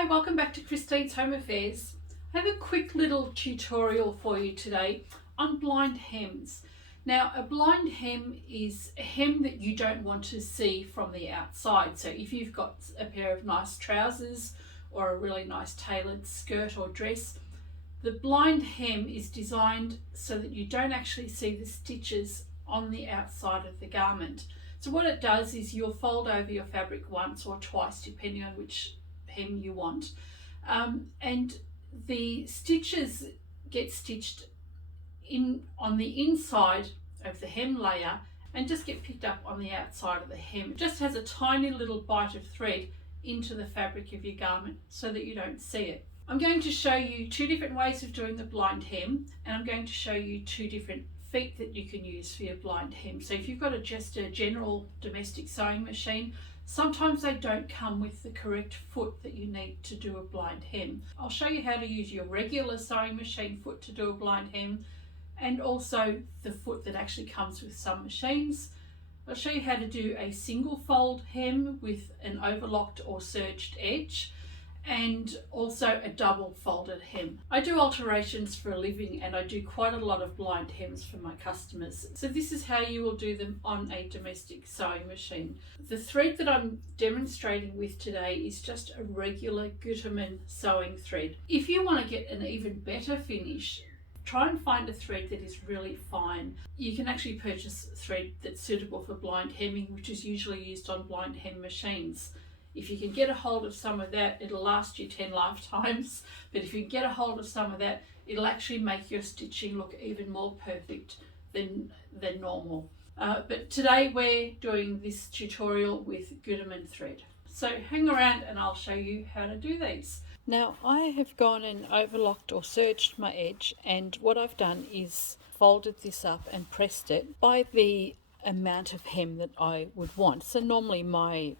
Hi, welcome back to Christine's Home Affairs. I have a quick little tutorial for you today on blind hems. Now, a blind hem is a hem that you don't want to see from the outside. So if you've got a pair of nice trousers or a really nice tailored skirt or dress, the blind hem is designed so that you don't actually see the stitches on the outside of the garment. So what it does is you'll fold over your fabric once or twice depending on which hem you want, and the stitches get stitched in on the inside of the hem layer and just get picked up on the outside of the hem. It just has a tiny little bite of thread into the fabric of your garment so that you don't see it. I'm going to show you two different ways of doing the blind hem, and I'm going to show you two different feet that you can use for your blind hem. So if you've got just a general domestic sewing machine, sometimes they don't come with the correct foot that you need to do a blind hem. I'll show you how to use your regular sewing machine foot to do a blind hem, and also the foot that actually comes with some machines. I'll show you how to do a single fold hem with an overlocked or serged edge, and also a double folded hem. I do alterations for a living and I do quite a lot of blind hems for my customers. So this is how you will do them on a domestic sewing machine. The thread that I'm demonstrating with today is just a regular Gutermann sewing thread. If you want to get an even better finish, try and find a thread that is really fine. You can actually purchase thread that's suitable for blind hemming, which is usually used on blind hem machines. If you can get a hold of some of that, it'll last you 10 lifetimes. But if you get a hold of some of that, it'll actually make your stitching look even more perfect than normal. But today we're doing this tutorial with Gutermann thread. So hang around and I'll show you how to do these. Now I have gone and overlocked or serged my edge, and what I've done is folded this up and pressed it by the amount of hem that I would want. So normally my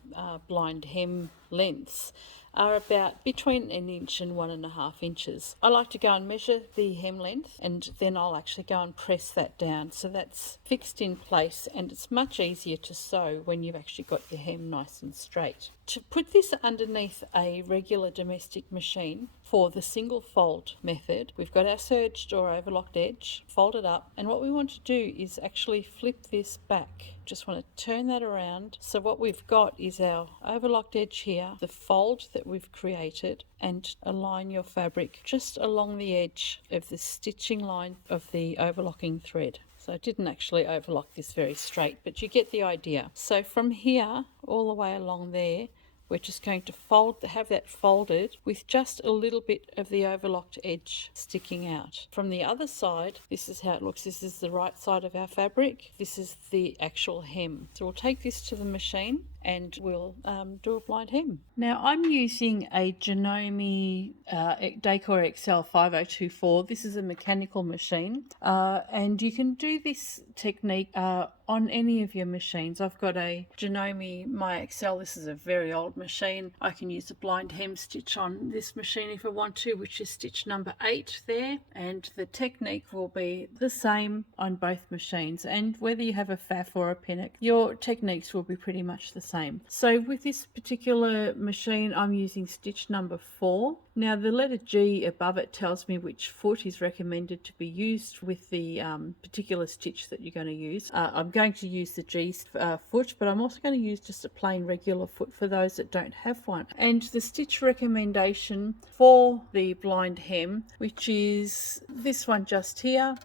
blind hem lengths are about between 1 inch and 1.5 inches. I like to go and measure the hem length, and then I'll actually go and press that down so that's fixed in place, and it's much easier to sew when you've actually got your hem nice and straight. To put this underneath a regular domestic machine for the single fold method, we've got our serged or overlocked edge, fold it up, and what we want to do is actually flip this back. Just want to turn that around. So what we've got is our overlocked edge here, the fold that we've created, and align your fabric just along the edge of the stitching line of the overlocking thread. So I didn't actually overlock this very straight, but you get the idea. So from here all the way along there, we're just going to have that folded with just a little bit of the overlocked edge sticking out. From the other side, this is how it looks. This is the right side of our fabric. This is the actual hem. So we'll take this to the machine and we'll do a blind hem. Now I'm using a Janome Decor XL 5024. This is a mechanical machine, and you can do this technique on any of your machines. I've got a Janome My XL. This is a very old machine. I can use a blind hem stitch on this machine if I want to, which is stitch number 8 there, and the technique will be the same on both machines, and whether you have a faff or a pinnock, your techniques will be pretty much the same. So with this particular machine I'm using stitch number 4. Now the letter G above it tells me which foot is recommended to be used with the particular stitch that you're going to use. I'm going to use the G foot, but I'm also going to use just a plain regular foot for those that don't have one. And the stitch recommendation for the blind hem, which is this one just here,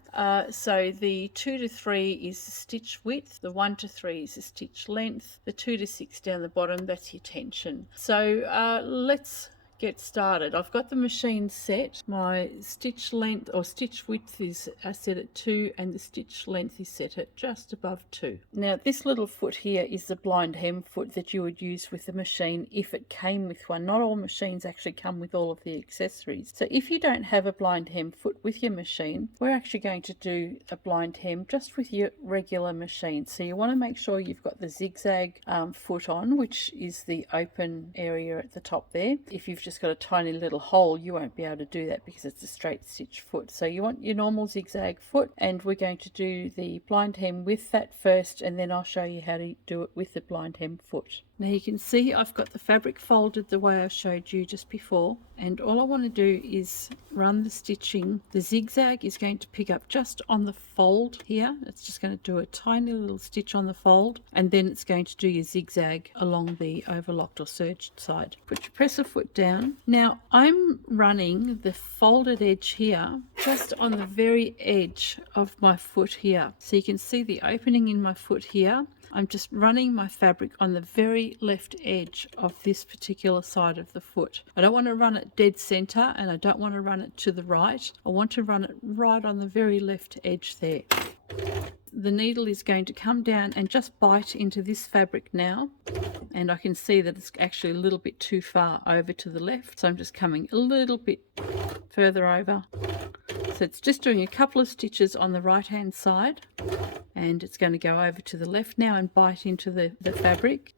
so the 2 to 3 is the stitch width, the 1 to 3 is the stitch length, the 2 to 6 down the bottom, that's your tension. So let's get started. I've got the machine set. My stitch length or stitch width is set at 2, and the stitch length is set at just above 2. Now this little foot here is the blind hem foot that you would use with the machine if it came with one. Not all machines actually come with all of the accessories. So if you don't have a blind hem foot with your machine, we're actually going to do a blind hem just with your regular machine. So you want to make sure you've got the zigzag foot on, which is the open area at the top there. If you've just got a tiny little hole, you won't be able to do that because it's a straight stitch foot. So you want your normal zigzag foot, and we're going to do the blind hem with that first, and then I'll show you how to do it with the blind hem foot. Now you can see I've got the fabric folded the way I showed you just before, and all I want to do is run the stitching. The zigzag is going to pick up just on the fold here. It's just going to do a tiny little stitch on the fold, and then it's going to do your zigzag along the overlocked or serged side. Put your presser foot down. Now I'm running the folded edge here just on the very edge of my foot here. So you can see the opening in my foot here. I'm just running my fabric on the very left edge of this particular side of the foot. I don't want to run it dead center, and I don't want to run it to the right. I want to run it right on the very left edge there. The needle is going to come down and just bite into this fabric now, and I can see that it's actually a little bit too far over to the left, so I'm just coming a little bit further over. So it's just doing a couple of stitches on the right hand side, and it's going to go over to the left now and bite into the fabric.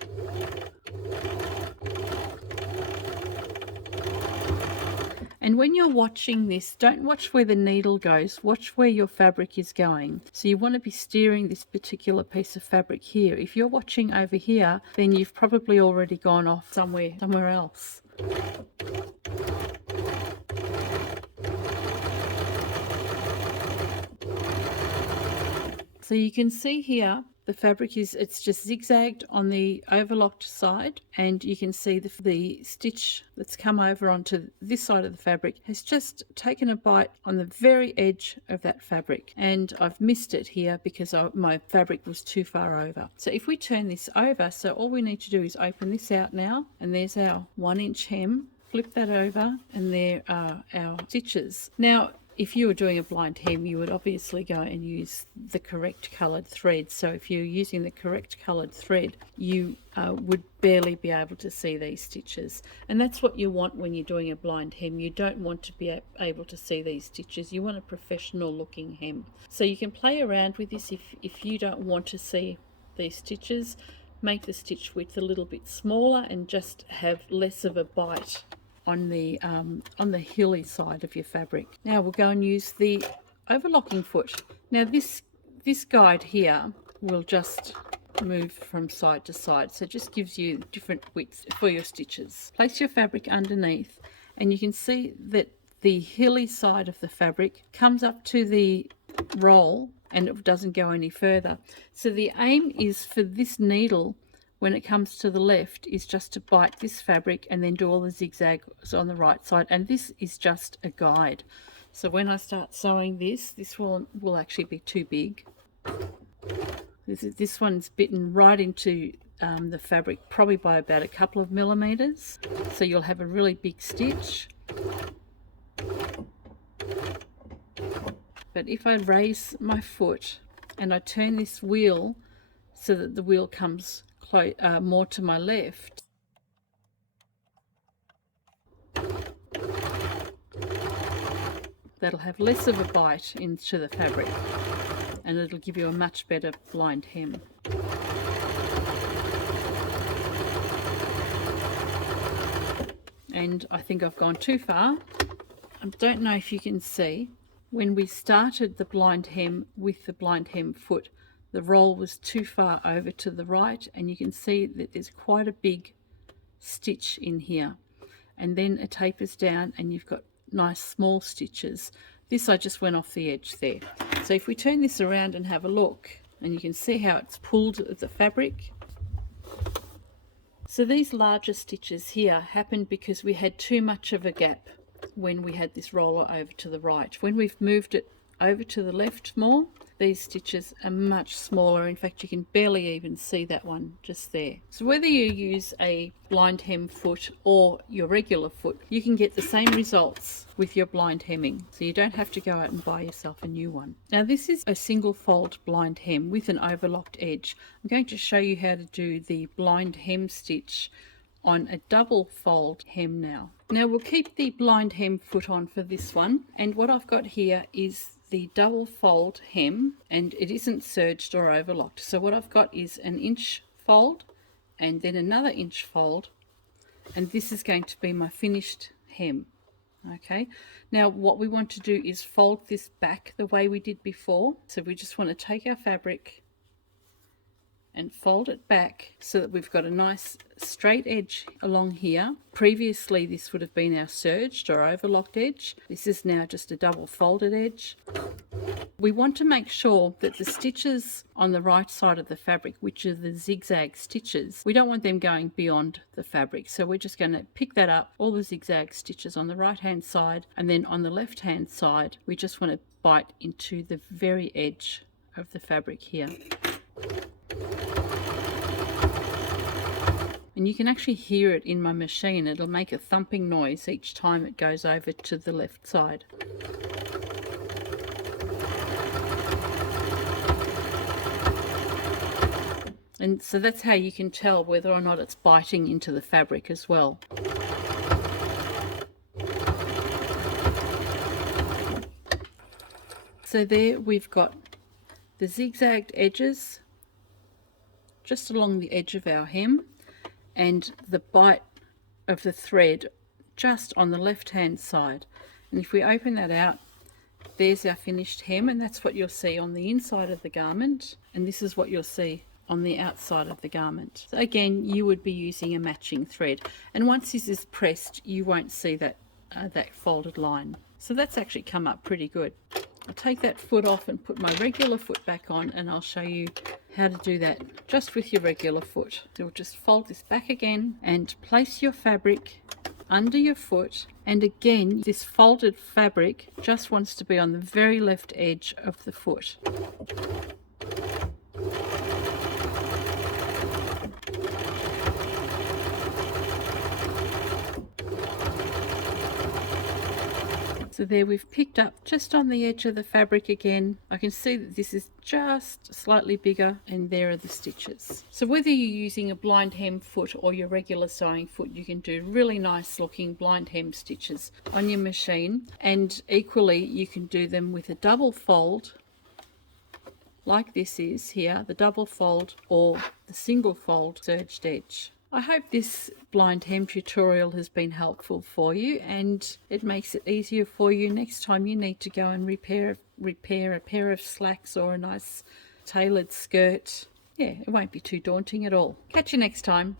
And when you're watching this, don't watch where the needle goes, watch where your fabric is going. So you want to be steering this particular piece of fabric here. If you're watching over here, then you've probably already gone off somewhere else. So you can see here the fabric it's just zigzagged on the overlocked side, and you can see the stitch that's come over onto this side of the fabric has just taken a bite on the very edge of that fabric, and I've missed it here because my fabric was too far over. So if we turn this over, so all we need to do is open this out now, and there's our 1-inch hem. Flip that over, and there are our stitches. Now if you were doing a blind hem, you would obviously go and use the correct coloured thread. So if you're using the correct coloured thread, you would barely be able to see these stitches. And that's what you want when you're doing a blind hem. You don't want to be able to see these stitches. You want a professional looking hem. So you can play around with this if you don't want to see these stitches. Make the stitch width a little bit smaller and just have less of a bite on the hilly side of your fabric. Now we'll go and use the overlocking foot. Now this guide here will just move from side to side, so it just gives you different widths for your stitches. Place your fabric underneath, and you can see that the hilly side of the fabric comes up to the roll and it doesn't go any further. So the aim is for this needle, when it comes to the left, is just to bite this fabric and then do all the zigzags on the right side, and this is just a guide. So when I start sewing this will actually be too big. This one's bitten right into the fabric, probably by about a couple of millimeters, so you'll have a really big stitch. But if I raise my foot and I turn this wheel so that the wheel comes more to my left, that'll have less of a bite into the fabric, and it'll give you a much better blind hem. And I think I've gone too far. I don't know if you can see, when we started the blind hem with the blind hem foot, the roll was too far over to the right, and you can see that there's quite a big stitch in here, and then it tapers down and you've got nice small stitches. This I just went off the edge there. So if we turn this around and have a look, and you can see how it's pulled the fabric. So these larger stitches here happened because we had too much of a gap when we had this roller over to the right. When we've moved it over to the left more, these stitches are much smaller. In fact, you can barely even see that one just there. So whether you use a blind hem foot or your regular foot, you can get the same results with your blind hemming. So you don't have to go out and buy yourself a new one. Now this is a single fold blind hem with an overlocked edge. I'm going to show you how to do the blind hem stitch on a double fold hem now. Now we'll keep the blind hem foot on for this one, and what I've got here is the double fold hem, and it isn't serged or overlocked. So what I've got is an inch fold and then another inch fold, and this is going to be my finished hem. Okay, now what we want to do is fold this back the way we did before. So we just want to take our fabric and fold it back so that we've got a nice straight edge along here. Previously this would have been our serged or overlocked edge. This is now just a double folded edge. We want to make sure that the stitches on the right side of the fabric, which are the zigzag stitches, we don't want them going beyond the fabric. So we're just going to pick that up, all the zigzag stitches on the right hand side, and then on the left hand side we just want to bite into the very edge of the fabric here. And you can actually hear it in my machine. It'll make a thumping noise each time it goes over to the left side. And so that's how you can tell whether or not it's biting into the fabric as well. So there we've got the zigzagged edges just along the edge of our hem, and the bite of the thread just on the left hand side. And if we open that out, there's our finished hem, and that's what you'll see on the inside of the garment, and this is what you'll see on the outside of the garment. So again, you would be using a matching thread, and once this is pressed you won't see that that folded line. So that's actually come up pretty good. I'll take that foot off and put my regular foot back on, and I'll show you how to do that just with your regular foot. So you'll just fold this back again and place your fabric under your foot, and again this folded fabric just wants to be on the very left edge of the foot. So there we've picked up just on the edge of the fabric again. I can see that this is just slightly bigger, and there are the stitches. So whether you're using a blind hem foot or your regular sewing foot, you can do really nice looking blind hem stitches on your machine, and equally you can do them with a double fold like this is here, the double fold or the single fold serged edge. I hope this blind hem tutorial has been helpful for you, and it makes it easier for you next time you need to go and repair a pair of slacks or a nice tailored skirt. Yeah, it won't be too daunting at all. Catch you next time.